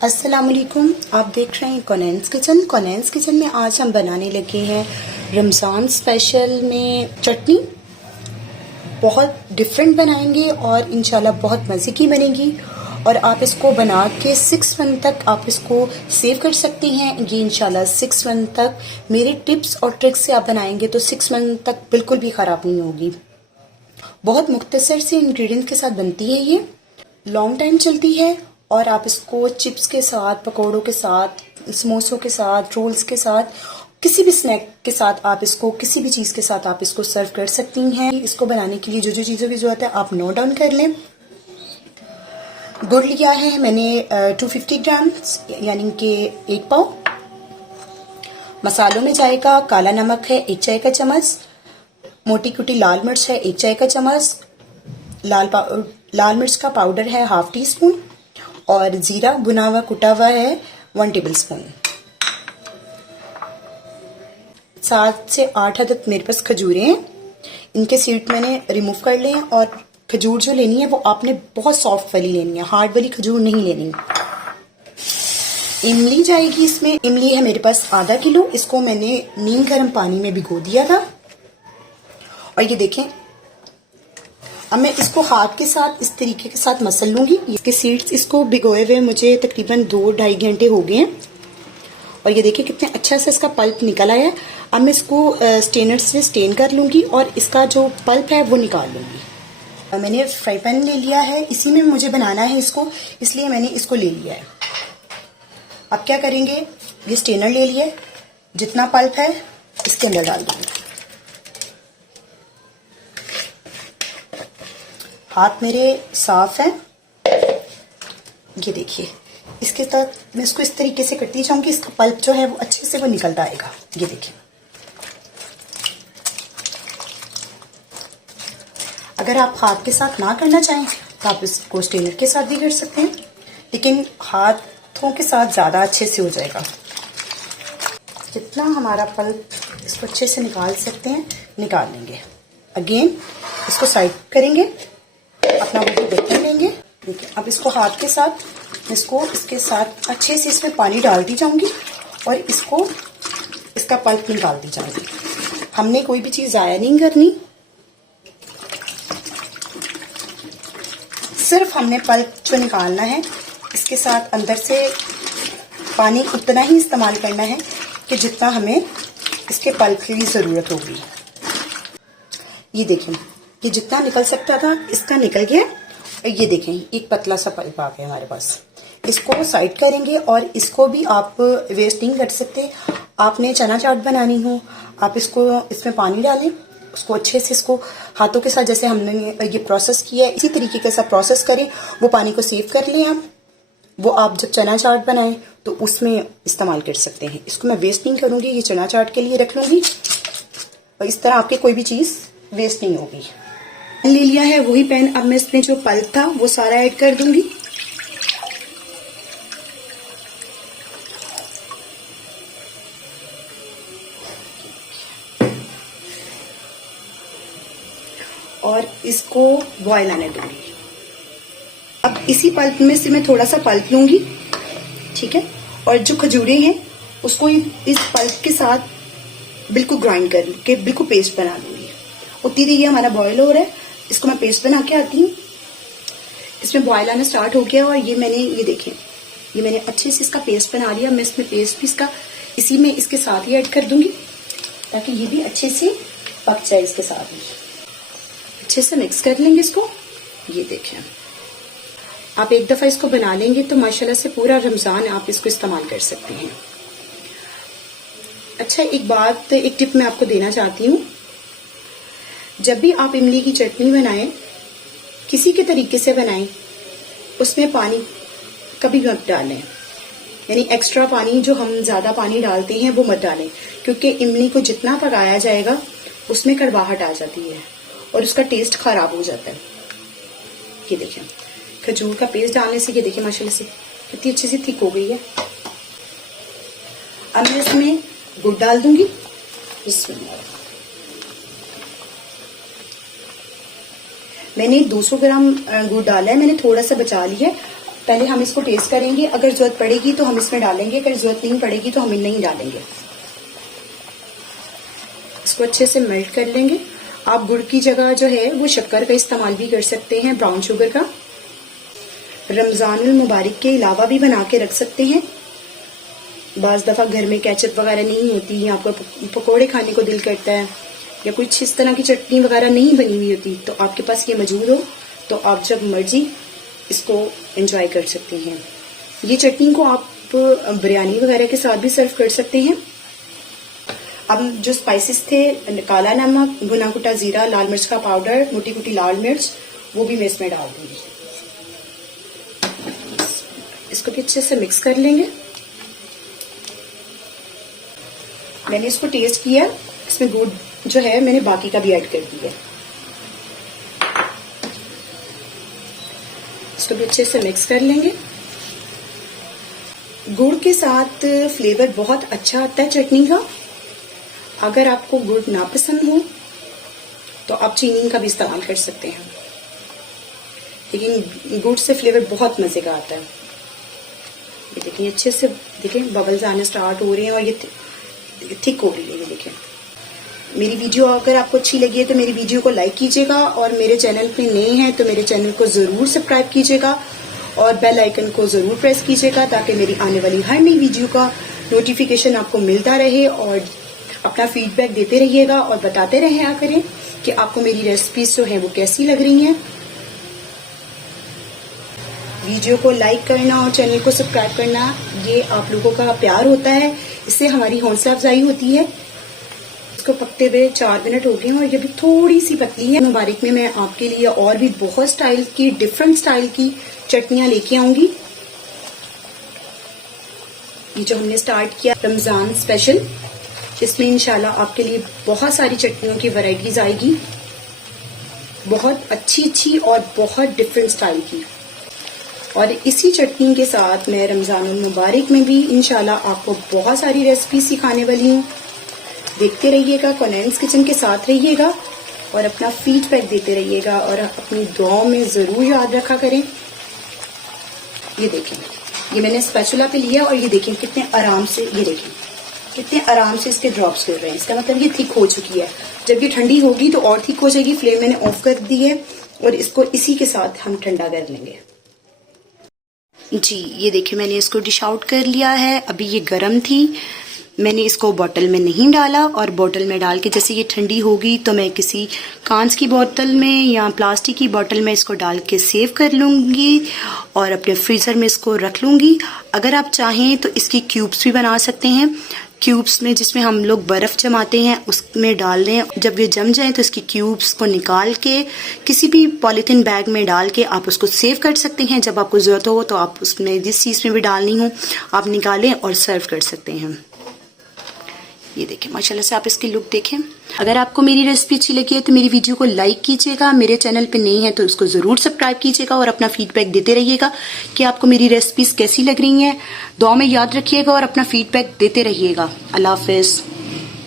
अस्सलामुअलैकुम। आप देख रहे हैं कॉनेंस किचन। कॉनेंस किचन में आज हम बनाने लगे हैं रमज़ान स्पेशल में चटनी। बहुत डिफरेंट बनाएंगे और इंशाल्लाह बहुत मज़े की बनेगी। और आप इसको बना के 6 मंथ तक आप इसको सेव कर सकती हैं। ये इंशाल्लाह 6 मंथ तक मेरे टिप्स और ट्रिक्स से आप बनाएंगे तो 6 मंथ तक बिल्कुल भी ख़राब नहीं होगी। बहुत मुख्तसर से इंग्रेडिएंट्स के साथ बनती है ये, लॉन्ग टाइम चलती है। और आप इसको चिप्स के साथ, पकौड़ों के साथ, समोसों के साथ, रोल्स के साथ, किसी भी स्नैक के साथ आप इसको, किसी भी चीज़ के साथ आप इसको सर्व कर सकती हैं। इसको बनाने के लिए जो जो चीज़ों की ज़रूरत है आप नोट डाउन कर लें। गुड़ लिया है मैंने 250 ग्राम यानी कि 1 पाव। मसालों में जाएगा काला नमक है 1 चाय का चम्मच, मोटी कुटी लाल मिर्च है 1 चाय का चम्मच, लाल मिर्च का पाउडर है 1/2 टीस्पून और जीरा भुना हुआ कुटा हुआ है 1 टेबलस्पून। 7 से 8 अदद मेरे पास खजूरें हैं। इनके सीड मैंने रिमूव कर लिए हैं। और खजूर जो लेनी है वो आपने बहुत सॉफ्ट वाली लेनी है, हार्ड वाली खजूर नहीं लेनी। इमली जाएगी इसमें। इमली है मेरे पास आधा किलो। इसको मैंने नीम गर्म पानी में भिगो दिया था। और ये देखें, अब मैं इसको हाथ के साथ इस तरीके के साथ मसल लूंगी। इसके सीड्स इसको भिगोए हुए मुझे तकरीबन 2-2.5 घंटे हो गए हैं। और ये देखिए कितने अच्छा से इसका पल्प निकल आया है। अब मैं इसको स्टेनर से स्टेन कर लूंगी और इसका जो पल्प है वो निकाल लूंगी। मैंने फ्राई पैन ले लिया है, इसी में मुझे बनाना है इसको, इसलिए मैंने इसको ले लिया है। अब क्या करेंगे, ये स्टेनर ले लिया, जितना पल्प है इसके अंदर डाल दूंगी। हाथ मेरे साफ हैं। ये देखिए, इसके साथ मैं इसको इस तरीके से करती जाऊंगी। इसका पल्प जो है वो अच्छे से वो निकलता आएगा। ये देखिए, अगर आप हाथ के साथ ना करना चाहें तो आप इसको स्टेनर के साथ भी कर सकते हैं, लेकिन हाथों के साथ ज़्यादा अच्छे से हो जाएगा। जितना हमारा पल्प इसको अच्छे से निकाल सकते हैं निकाल लेंगे। अगेन इसको साइड करेंगे, अपना वो बर्तन लेंगे। देखिए, अब इसको हाथ के साथ इसके साथ अच्छे से इसमें पानी डालती जाऊंगी और इसका पल्प निकालती जाऊंगी। हमने कोई भी चीज़ ज़ाया नहीं करनी, सिर्फ हमने पल्प जो निकालना है। इसके साथ अंदर से पानी उतना ही इस्तेमाल करना है कि जितना हमें इसके पल्प की ज़रूरत होगी। ये देखें, ये जितना निकल सकता था इसका निकल गया। और ये देखें, एक पतला सा पल्प आ गया हमारे पास। इसको साइड करेंगे और इसको भी आप वेस्ट नहीं कर सकते। आपने चना चाट बनानी हो, आप इसमें पानी डालें, उसको अच्छे से इसको हाथों के साथ जैसे हमने ये प्रोसेस किया है इसी तरीके के साथ प्रोसेस करें। वो पानी को सेव कर लें आप। वो आप जब चना चाट बनाएं तो उसमें इस्तेमाल कर सकते हैं। इसको मैं वेस्ट नहीं करूँगी, ये चना चाट के लिए रख लूँगी और इस तरह आपकी कोई भी चीज़ वेस्ट नहीं होगी। ले लिया है वही पैन। अब मैं इसमें जो पल्प था वो सारा ऐड कर दूंगी। और इसको बॉयल आने दूंगी। अब इसी पल्प में से मैं थोड़ा सा पल्प लूंगी, ठीक है। और जो खजूरें हैं उसको इस पल्प के साथ बिल्कुल ग्राइंड करके बिल्कुल पेस्ट बना दूंगी। उतनी देर ये हमारा बॉयल हो रहा है, इसको मैं पेस्ट बना के आती हूँ। इसमें बॉयल आना स्टार्ट हो गया और ये देखें, ये मैंने अच्छे से इसका पेस्ट बना लिया। मैं इसमें पेस्ट भी इसी में इसके साथ ही ऐड कर दूंगी ताकि ये भी अच्छे से पक जाए। इसके साथ ही अच्छे से मिक्स कर लेंगे इसको। ये देखें, आप एक दफा इसको बना लेंगे तो माशाल्लाह से पूरा रमजान आप इसको इस्तेमाल कर सकते हैं। अच्छा, एक टिप मैं आपको देना चाहती हूँ। जब भी आप इमली की चटनी बनाएं, किसी के तरीके से बनाएं, उसमें पानी कभी मत डालें। यानी एक्स्ट्रा पानी जो हम ज्यादा पानी डालते हैं वो मत डालें, क्योंकि इमली को जितना पकाया जाएगा उसमें कड़वाहट आ जाती है और उसका टेस्ट खराब हो जाता है। ये देखें, खजूर का पेस्ट डालने से ये देखिए माशाल्लाह से कितनी अच्छी सी थिक हो गई है। अब मैं इसमें गुड़ डाल दूंगी। मैंने 200 ग्राम गुड़ डाला है, मैंने थोड़ा सा बचा लिया है पहले हम इसको टेस्ट करेंगे, अगर जरूरत पड़ेगी तो हम इसमें डालेंगे, अगर जरूरत नहीं पड़ेगी तो हम नहीं डालेंगे। इसको अच्छे से मेल्ट कर लेंगे। आप गुड़ की जगह जो है वो शक्कर का इस्तेमाल भी कर सकते हैं, ब्राउन शुगर का। रमजानुल मुबारक के अलावा भी बना के रख सकते हैं। बाज दफा घर में केचप वगैरह नहीं होती, आपको पकोड़े खाने को दिल करता है या कुछ इस तरह की चटनी वगैरह नहीं बनी हुई होती, तो आपके पास ये मौजूद हो तो आप जब मर्जी इसको एंजॉय कर सकते हैं। ये चटनी को आप बिरयानी वगैरह के साथ भी सर्व कर सकते हैं। अब जो स्पाइसेस थे, काला नमक, भुना कुटा जीरा, लाल मिर्च का पाउडर, मोटी कुटी लाल मिर्च, वो भी मैं इसमें डाल दूंगी। इसको भी अच्छे से मिक्स कर लेंगे। मैंने इसको टेस्ट किया, इसमें गुड़ जो है मैंने बाकी का भी ऐड कर दिया। इसको भी अच्छे से मिक्स कर लेंगे। गुड़ के साथ फ्लेवर बहुत अच्छा आता है चटनी का। अगर आपको गुड़ ना पसंद हो तो आप चीनी का भी इस्तेमाल कर सकते हैं, लेकिन गुड़ से फ्लेवर बहुत मजे का आता है। ये देखिए अच्छे से, देखिए बबल्स आने स्टार्ट हो रहे हैं और ये थिक हो रही है। ये देखिए मेरी वीडियो अगर आपको अच्छी लगी है तो मेरी वीडियो को लाइक कीजिएगा, और मेरे चैनल पे नए हैं तो मेरे चैनल को जरूर सब्सक्राइब कीजिएगा और बेल आइकन को जरूर प्रेस कीजिएगा, ताकि मेरी आने वाली हर नई वीडियो का नोटिफिकेशन आपको मिलता रहे। और अपना फीडबैक देते रहिएगा और बताते रहा करें कि आपको मेरी रेसिपीज जो है वो कैसी लग रही हैं। वीडियो को लाइक करना और चैनल को सब्सक्राइब करना, ये आप लोगों का प्यार होता है, इससे हमारी हौसला अफजाई होती है। इसको पकते हुए 4 मिनट हो गए और ये भी थोड़ी सी पतली है। मुबारक में मैं आपके लिए और भी बहुत स्टाइल की, डिफरेंट स्टाइल की चटनियां लेके आऊंगी। ये जो हमने स्टार्ट किया रमजान स्पेशल, इसमें इंशाल्लाह आपके लिए बहुत सारी चटनियों की वैरायटीज आएगी, बहुत अच्छी और बहुत डिफरेंट स्टाइल की। और इसी चटनी के साथ मैं रमजानुल मुबारक में भी इंशाल्लाह आपको बहुत सारी रेसिपी सिखाने वाली हूँ। देखते रहिएगा, कॉन्वेंट्स किचन के साथ रहिएगा और अपना फीडबैक देते रहिएगा और अपनी दुआओं में जरूर याद रखा करें। ये देखें, ये मैंने स्पैचुला पे लिया और ये देखें कितने आराम से, ये देखें कितने आराम से इसके ड्रॉप्स गिर रहे हैं। इसका मतलब ये थिक हो चुकी है। जब ये ठंडी होगी तो और थिक हो जाएगी। फ्लेम मैंने ऑफ कर दी है और इसको इसी के साथ हम ठंडा कर लेंगे। जी ये देखिए मैंने इसको डिश आउट कर लिया है। अभी ये गर्म थी, मैंने इसको बोतल में नहीं डाला, और बोतल में डाल के जैसे ये ठंडी होगी तो मैं किसी कांच की बोतल में या प्लास्टिक की बोतल में इसको डाल के सेव कर लूँगी और अपने फ्रीज़र में इसको रख लूँगी। अगर आप चाहें तो इसकी क्यूब्स भी बना सकते हैं। क्यूब्स में जिसमें हम लोग बर्फ़ जमाते हैं उसमें डाल दें, जब ये जम जाए तो इसकी क्यूब्स को निकाल के किसी भी पॉलीथीन बैग में डाल के आप उसको सेव कर सकते हैं। जब आपको ज़रूरत हो तो आप उसमें जिस चीज़ में भी डालनी हो आप निकालें और सर्व कर सकते हैं। ये देखें माशाल्लाह से, आप इसकी लुक देखें। अगर आपको मेरी रेसिपी अच्छी लगी है तो मेरी वीडियो को लाइक कीजिएगा, मेरे चैनल पे नए हैं तो उसको ज़रूर सब्सक्राइब कीजिएगा और अपना फीडबैक देते रहिएगा कि आपको मेरी रेसिपीज़ कैसी लग रही हैं। दुआ में याद रखिएगा और अपना फीडबैक देते रहिएगा। अल्लाह हाफ़िज़।